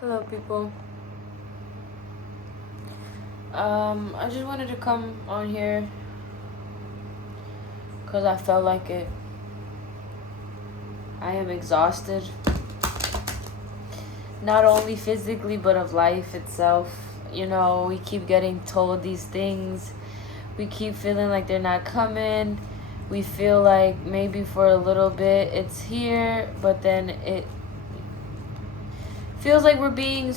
Hello, people. I just wanted to come on here because I felt like it. I am exhausted, not only physically but of life itself. We keep getting told these things. We keep feeling like they're not coming. We feel like maybe for a little bit it's here, but then it feels like we're being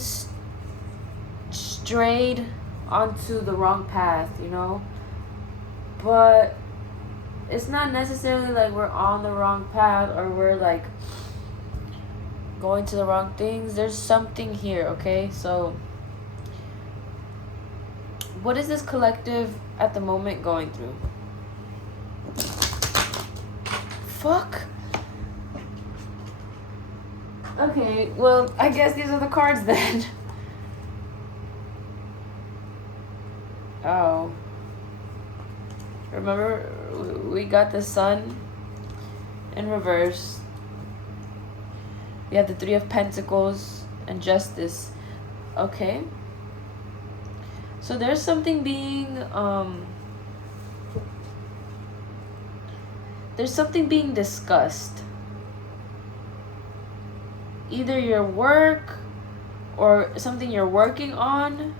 strayed onto the wrong path. But it's not necessarily like we're on the wrong path or we're like going to the wrong things. There's something here, okay? So what is this collective at the moment going through? Fuck. Okay, well, I guess these are the cards then. Oh. Remember, we got the Sun in reverse. We have the Three of Pentacles and Justice. Okay. So there's something being discussed. Either your work or something you're working on.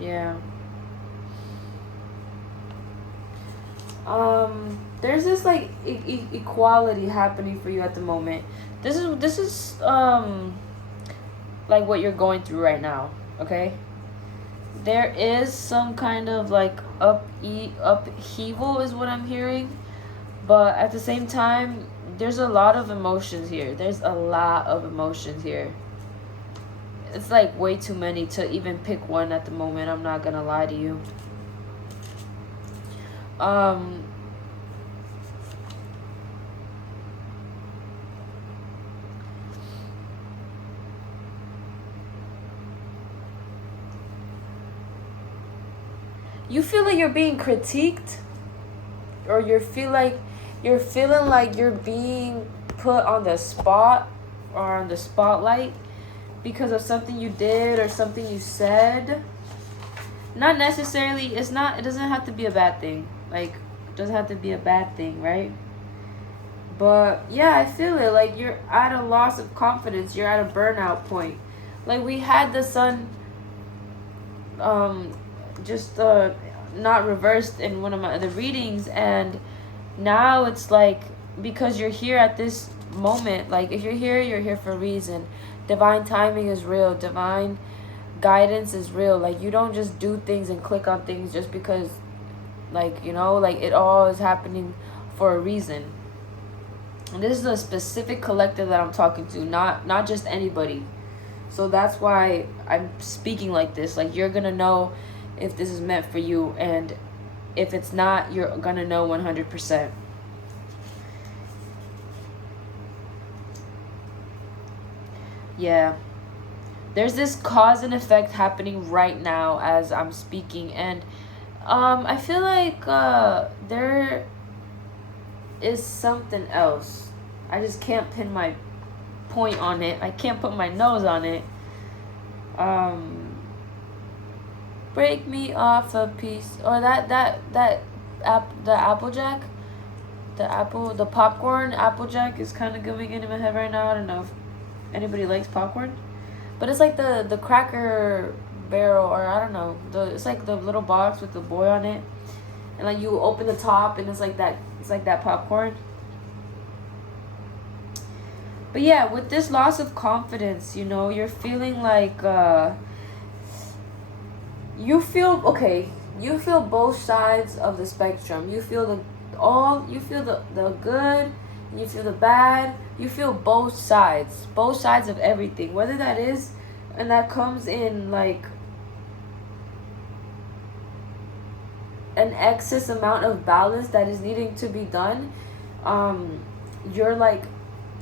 Yeah. There's this like equality happening for you at the moment. This is like what you're going through right now, okay? There is some kind of like upheaval is what I'm hearing, but at the same time there's a lot of emotions here. It's like way too many to even pick one at the moment. I'm not gonna lie to you. You feel like you're being critiqued, or you're feeling like you're being put on the spot or on the spotlight because of something you did or something you said. Not necessarily, it doesn't have to be a bad thing. Like, it doesn't have to be a bad thing, right? But yeah, I feel it. Like, you're at a loss of confidence. You're at a burnout point. Like, we had the Sun just not reversed in one of my other readings, and now it's like, because you're here at this moment, like if you're here for a reason. Divine timing is real. Divine guidance is real. Like, you don't just do things and click on things just because, like, like it all is happening for a reason. And this is a specific collective that I'm talking to, not just anybody. So that's why I'm speaking like this. Like, you're gonna know if this is meant for you, and if it's not, you're gonna know 100%. Yeah. There's this cause and effect happening right now as I'm speaking, and I feel like there is something else. I just can't pin my point on it. I can't put my nose on it. Break me off a piece, or the Applejack, the popcorn Applejack is kind of going into my head right now. I don't know if anybody likes popcorn, but it's like the Cracker Barrel, or I don't know, it's like the little box with the boy on it, and like you open the top and it's like that popcorn. But yeah, with this loss of confidence, you're feeling like you feel both sides of the spectrum. You feel the good, and you feel the bad. You feel both sides of everything, whether that is, and that comes in like an excess amount of balance that is needing to be done. You're like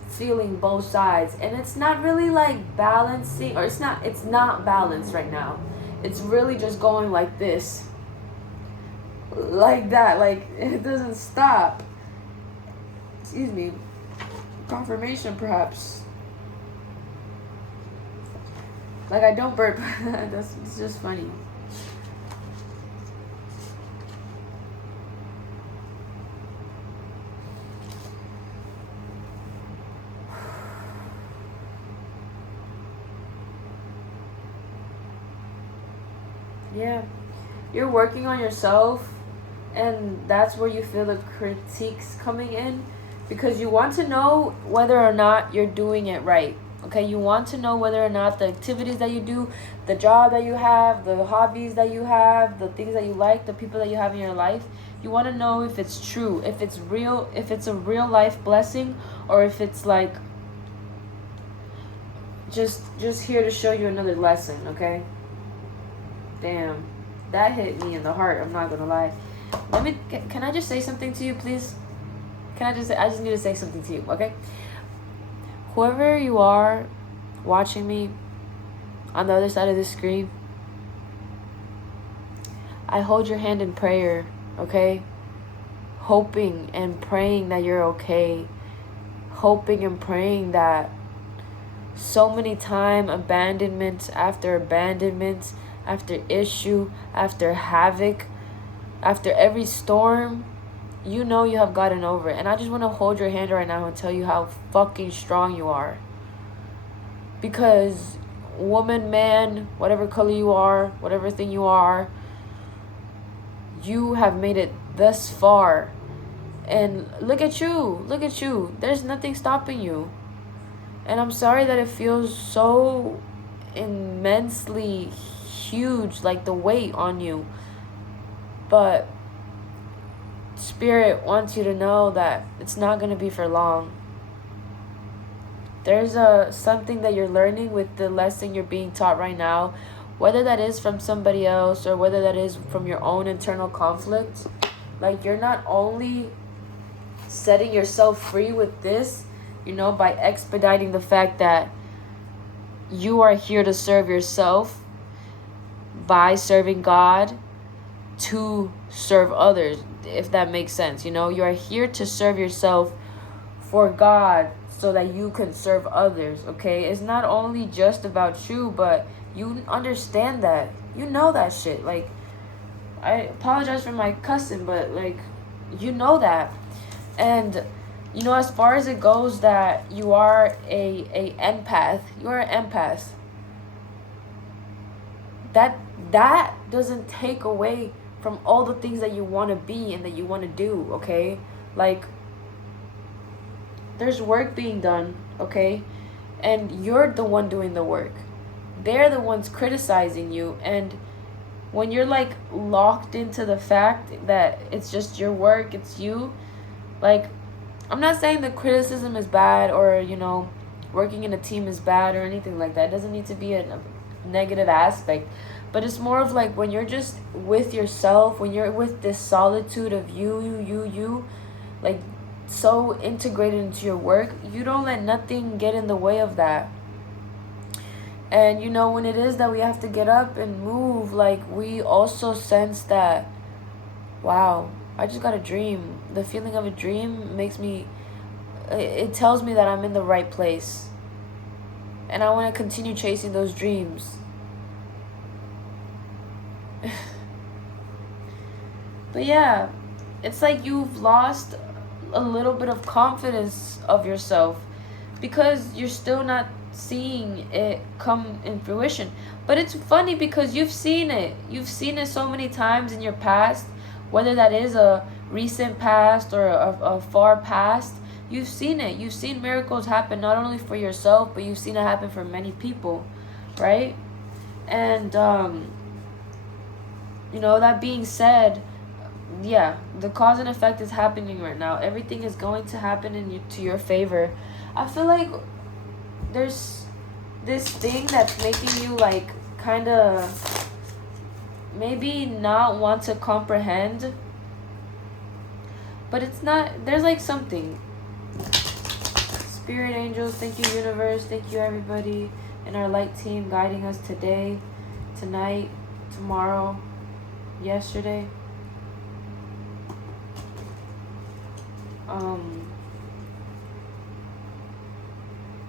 feeling both sides, and it's not really like balancing, or it's not balanced right now. it's really just going like this. Like that. Like, it doesn't stop. Excuse me. Confirmation, perhaps. Like, I don't burp. It's just funny. Yeah. You're working on yourself, and that's where you feel the critiques coming in, because you want to know whether or not you're doing it right. Okay, you want to know whether or not the activities that you do, the job that you have, the hobbies that you have, the things that you like, the people that you have in your life, you want to know if it's true, if it's real, if it's a real life blessing, or if it's like just here to show you another lesson. Okay, damn, that hit me in the heart, I'm not gonna lie. Can I just say something to you, please? I just need to say something to you, okay? Whoever you are watching me on the other side of the screen, I hold your hand in prayer, okay? Hoping and praying that you're okay. Hoping and praying that so many time abandonments after abandonments, after issue, after havoc, after every storm, you know you have gotten over it. And I just want to hold your hand right now and tell you how fucking strong you are. Because woman, man, whatever color you are, whatever thing you are, you have made it thus far. And look at you. Look at you. There's nothing stopping you. And I'm sorry that it feels so immensely huge, like the weight on you. But Spirit wants you to know that it's not going to be for long. There's something that you're learning with the lesson you're being taught right now, whether that is from somebody else or whether that is from your own internal conflict. Like, you're not only setting yourself free with this, by expediting the fact that you are here to serve yourself by serving God to serve others, if that makes sense. You are here to serve yourself for God so that you can serve others, okay? It's not only just about you, but you understand that. You know that shit. Like, I apologize for my cussing, but, like, you know that. And, as far as it goes that you are a empath, you are an empath. That doesn't take away from all the things that you want to be and that you want to do, okay? Like, there's work being done, okay? And you're the one doing the work. They're the ones criticizing you. And when you're, like, locked into the fact that it's just your work, it's you, like, I'm not saying the criticism is bad or, working in a team is bad or anything like that. It doesn't need to be a negative aspect. But it's more of like when you're just with yourself, when you're with this solitude of you, like so integrated into your work, you don't let nothing get in the way of that. And when it is that we have to get up and move, like, we also sense that, wow, I just got a dream. The feeling of a dream makes me, it tells me that I'm in the right place. And I want to continue chasing those dreams. But yeah, it's like you've lost a little bit of confidence of yourself because you're still not seeing it come in fruition. But it's funny because you've seen it so many times in your past, whether that is a recent past or a far past. You've seen it. You've seen miracles happen not only for yourself, but you've seen it happen for many people, right? And that being said, yeah, the cause and effect is happening right now. Everything is going to happen to your favor. I feel like there's this thing that's making you, like, kind of maybe not want to comprehend, but it's not, there's like something. Spirit angels, thank you, universe, thank you, everybody in our light team guiding us today, tonight, tomorrow, yesterday.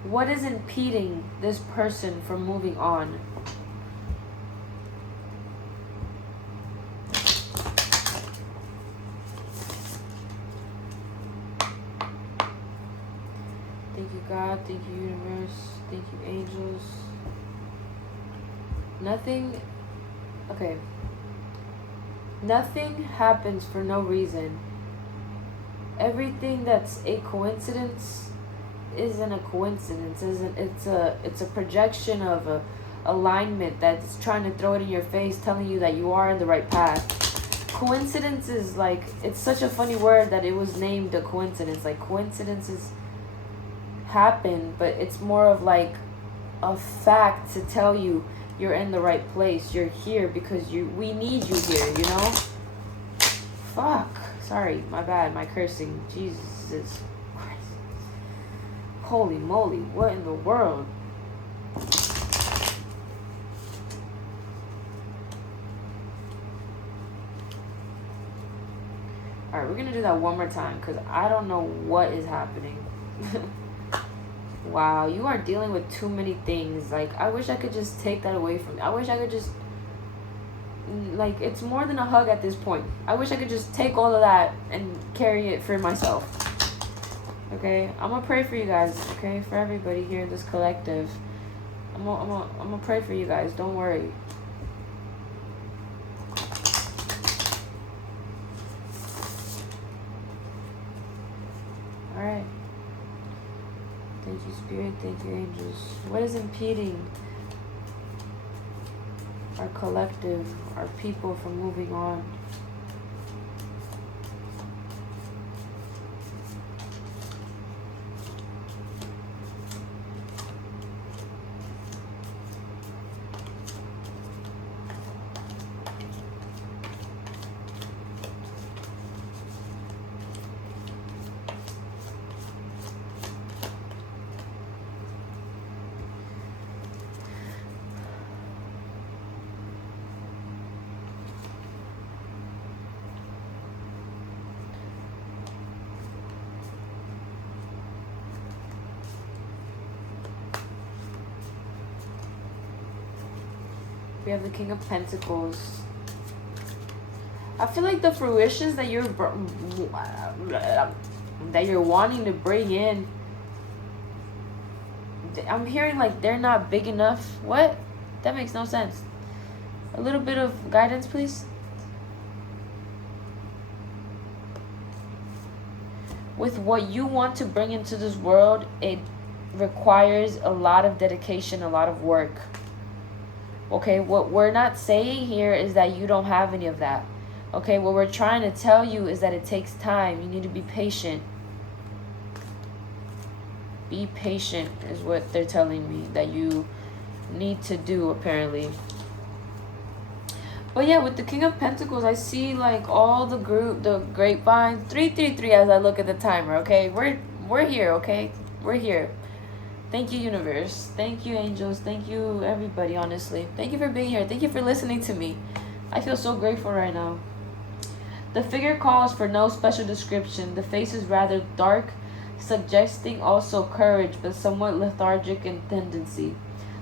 What is impeding this person from moving on? Thank you, God. Thank you, universe. Thank you, angels. Nothing. Okay. Nothing happens for no reason. Everything that's a coincidence isn't a coincidence. It's a projection of a alignment that's trying to throw it in your face, telling you that you are in the right path. Coincidence is like, it's such a funny word that it was named a coincidence. Like, coincidences happen, but it's more of like a fact to tell you you're in the right place. You're here because we need you here, you know? Fuck. Sorry, my bad, my cursing. Jesus Christ. Holy moly, what in the world? Alright, we're gonna do that one more time because I don't know what is happening. Wow, you are dealing with too many things. Like, I wish I could just take that away from you. I wish I could just, like, it's more than a hug at this point. I wish I could just take all of that and carry it for myself. Okay, I'm gonna pray for you guys. Okay, for everybody here in this collective. I'm gonna pray for you guys. Don't worry. All right. Thank you, Spirit. Thank you, angels. What is impeding our collective, our people from moving on? We have the King of Pentacles. I feel like the fruitions that you're wanting to bring in, I'm hearing like they're not big enough. What? That makes no sense. A little bit of guidance, please. With what you want to bring into this world, it requires a lot of dedication, a lot of work. Okay, what we're not saying here is that you don't have any of that. Okay, what we're trying to tell you is that it takes time. You need to be patient. Be patient is what they're telling me that you need to do, apparently. But yeah, with the King of Pentacles, I see like all the grapevine, 333 as I look at the timer. Okay, we're here. Okay, we're here. Thank you, universe. Thank you, angels. Thank you, everybody, honestly. Thank you for being here. Thank you for listening to me. I feel so grateful right now. The figure calls for no special description. The face is rather dark, suggesting also courage, but somewhat lethargic in tendency.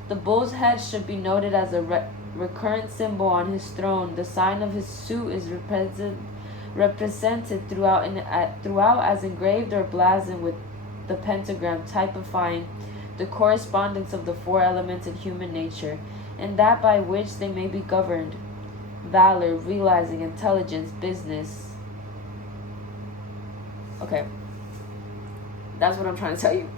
The bull's head should be noted as a recurrent symbol on his throne. The sign of his suit is represented throughout as engraved or blazoned with the pentagram, typifying the correspondence of the four elements in human nature, and that by which they may be governed: valor, realizing, intelligence, business. Okay, that's what I'm trying to tell you.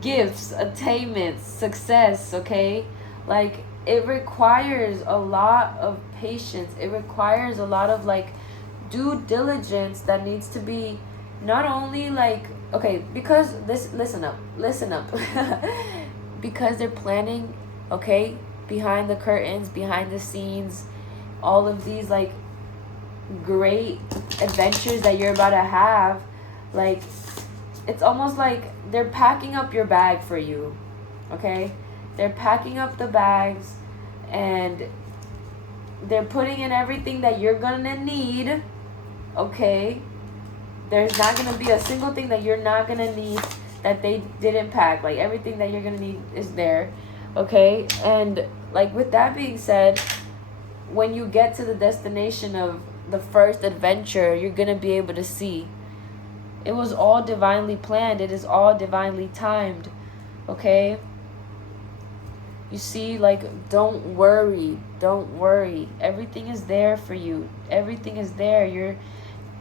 Gifts, attainments, success. Okay, like, it requires a lot of patience. It requires a lot of like due diligence that needs to be not only like, okay, because this, listen up because they're planning, okay, behind the curtains, behind the scenes, all of these like great adventures that you're about to have. Like, it's almost like they're packing up your bag for you. Okay, they're packing up the bags, and they're putting in everything that you're gonna need. Okay, there's not gonna be a single thing that you're not gonna need that they didn't pack. Like, everything that you're gonna need is there. Okay, and like, with that being said, when you get to the destination of the first adventure, you're gonna be able to see it was all divinely planned. It is all divinely timed. Okay, you see, like, don't worry, everything is there for you. Everything is there. You're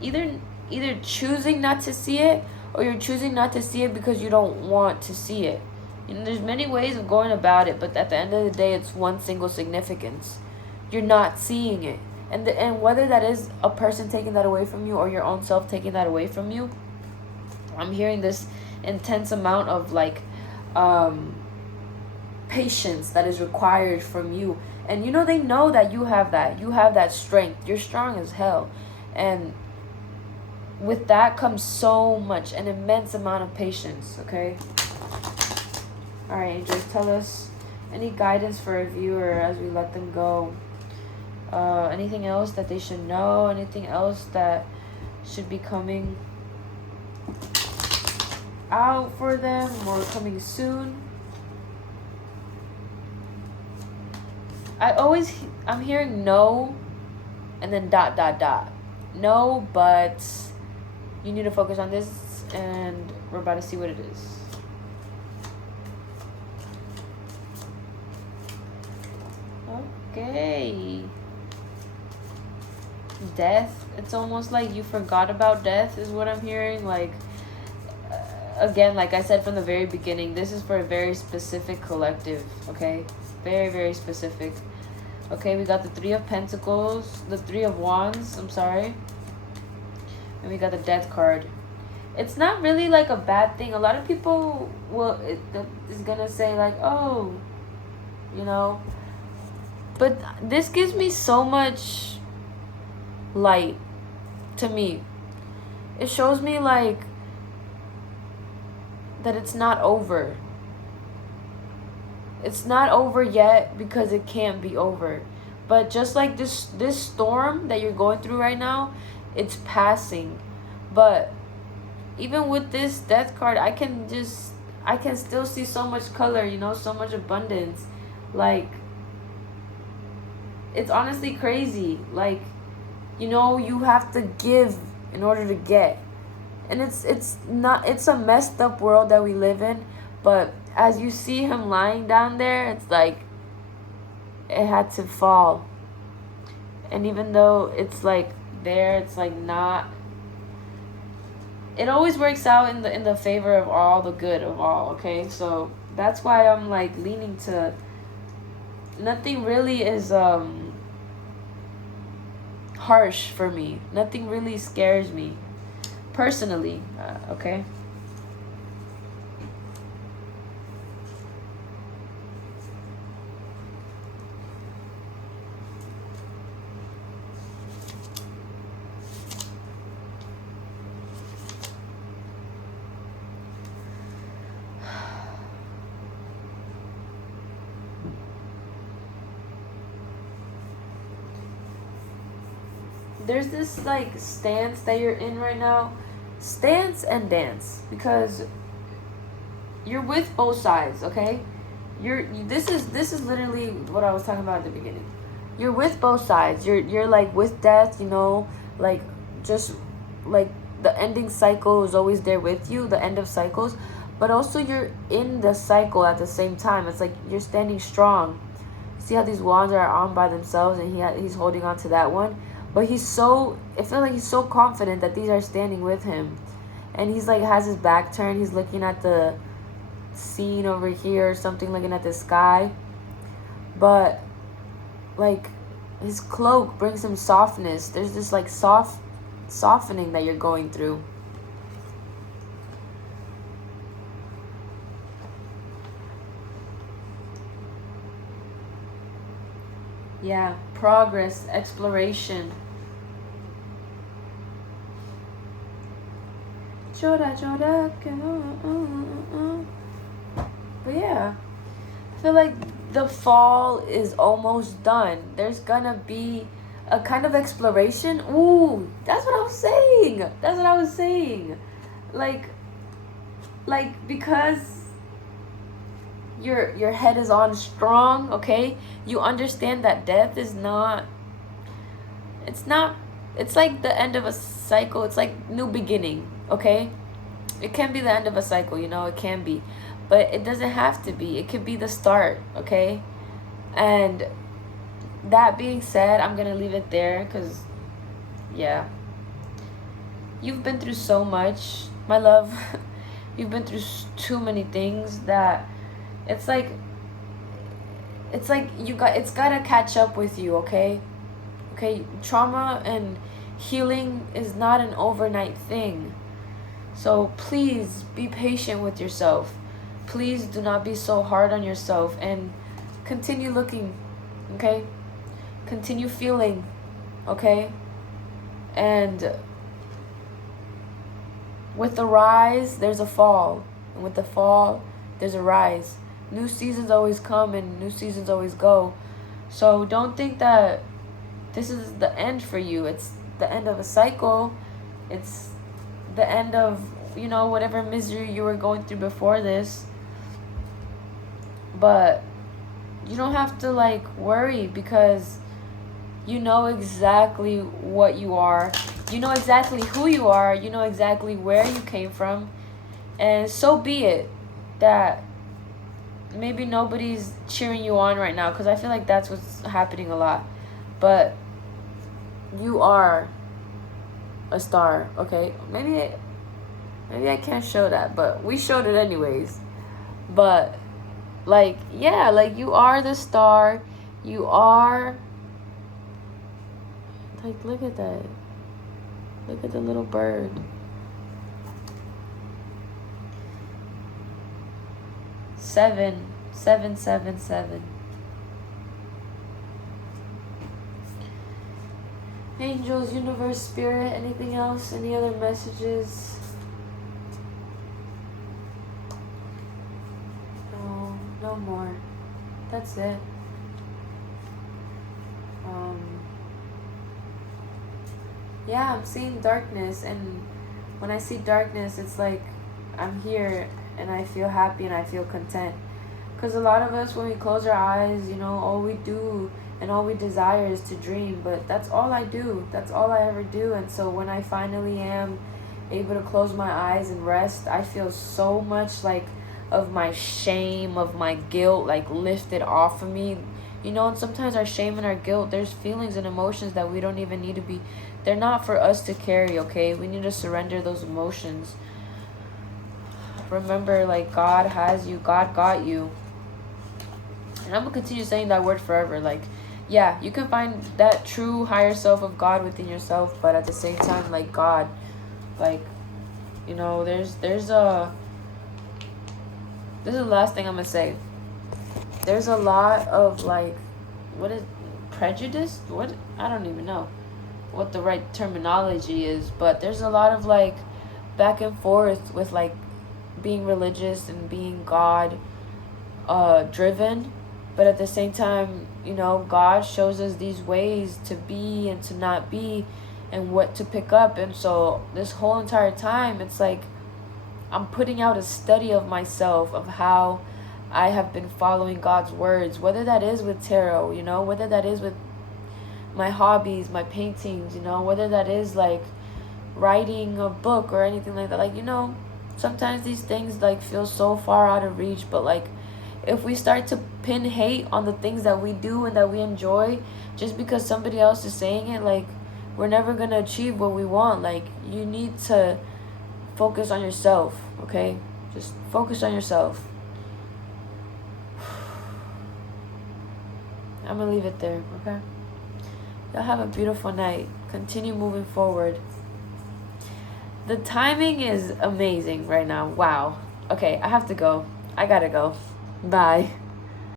either choosing not to see it, or you're choosing not to see it because you don't want to see it. There's many ways of going about it, but at the end of the day, it's one single significance. You're not seeing it. And whether that is a person taking that away from you or your own self taking that away from you, I'm hearing this intense amount of, like, patience that is required from you. And they know that you have that strength. You're strong as hell. And with that comes an immense amount of patience. Okay, all right, angels, tell us any guidance for a viewer as we let them go. Anything else that they should know? Anything else that should be coming out for them or coming soon? I'm hearing no, and then ... No, but you need to focus on this, and we're about to see what it is. Okay. Death. It's almost like you forgot about death is what I'm hearing. Like, again, like I said from the very beginning, this is for a very specific collective. Okay, very, very specific. Okay, we got the 3 of Pentacles, the 3 of Wands, I'm sorry, and we got the Death card. It's not really like a bad thing. A lot of people is gonna say, like, oh, but this gives me so much light to me. It shows me, like, that it's not over. It's not over yet because it can't be over. But just like this storm that you're going through right now, it's passing. But even with this Death card, I can still see so much color, so much abundance. Like, it's honestly crazy. Like, you have to give in order to get. And it's a messed up world that we live in, but as you see him lying down there, it's like it had to fall. And even though it's like there, it's like not. It always works out in the favor of all, the good of all. Okay, so that's why I'm like leaning to. Nothing really is harsh for me. Nothing really scares me personally. Okay. There's this like stance that you're in right now, stance and dance, because you're with both sides. Okay, this is literally what I was talking about at the beginning. You're with both sides. You're like with death, like just like the ending cycle is always there with you, the end of cycles, but also you're in the cycle at the same time. It's like you're standing strong. See how these wands are on by themselves, and he's holding on to that one. But I feel like he's so confident that these are standing with him. And he's like, has his back turned. He's looking at the scene over here or something, looking at the sky. But, like, his cloak brings him softness. There's this, like, softening that you're going through. Yeah, progress, exploration. But yeah, I feel like the fall is almost done. There's gonna be a kind of exploration. Ooh, that's what I was saying. That's what I was saying. Like because your head is on strong, okay? You understand that death is not, it's like the end of a cycle. It's like new beginning, okay? It can be the end of a cycle, you know, it can be. But it doesn't have to be. It could be the start, okay? And that being said, I'm going to leave it there because, yeah. You've been through so much, my love. You've been through too many things that it's like it's got to catch up with you, okay? Okay, trauma and healing is not an overnight thing. So please be patient with yourself. Please do not be so hard on yourself and continue looking, okay? Continue feeling, okay? And with the rise, there's a fall. And with the fall, there's a rise. New seasons always come and new seasons always go. So don't think that this is the end for you. It's the end of a cycle. It's the end of, you know, whatever misery you were going through before this. But you don't have to like worry because you know exactly what you are. You know exactly who you are. You know exactly where you came from. And so be it that maybe nobody's cheering you on right now, because I feel like that's what's happening a lot. But you are a star, okay? Maybe I can't show that, but we showed it anyways. But like, yeah, like you are the star. You are, like, look at that. Look at the little bird. Seven. Angels, universe, spirit, anything else? Any other messages? No more. That's it. Yeah, I'm seeing darkness, and when I see darkness, it's like I'm here and I feel happy and I feel content. Because a lot of us, when we close our eyes, you know, all we do and all we desire is to dream. But that's all I do. That's all I ever do. And so when I finally am able to close my eyes and rest, I feel so much like of my shame, of my guilt, like lifted off of me. You know, and sometimes our shame and our guilt, there's feelings and emotions that we don't even need to be, they're not for us to carry, okay? We need to surrender those emotions. Remember, like, God has you. God got you. And I'm going to continue saying that word forever. Like, yeah, you can find that true higher self of God within yourself. But at the same time, like, God, like, you know, there's a... This is the last thing I'm going to say. There's a lot of, like, what is prejudice? What? I don't even know what the right terminology is. But there's a lot of, like, back and forth with, like, being religious and being God driven. But at the same time, you know, God shows us these ways to be and to not be and what to pick up. And so this whole entire time, it's like I'm putting out a study of myself, of how I have been following God's words, whether that is with tarot, you know, whether that is with my hobbies, my paintings, you know, whether that is like writing a book or anything like that. Like, you know, sometimes these things like feel so far out of reach, but like if we start to pin hate on the things that we do and that we enjoy just because somebody else is saying it, like we're never going to achieve what we want. Like, you need to focus on yourself, okay? Just focus on yourself. I'm going to leave it there, okay? Y'all have a beautiful night. Continue moving forward. The timing is amazing right now. Wow. Okay, I have to go. I gotta go. Bye.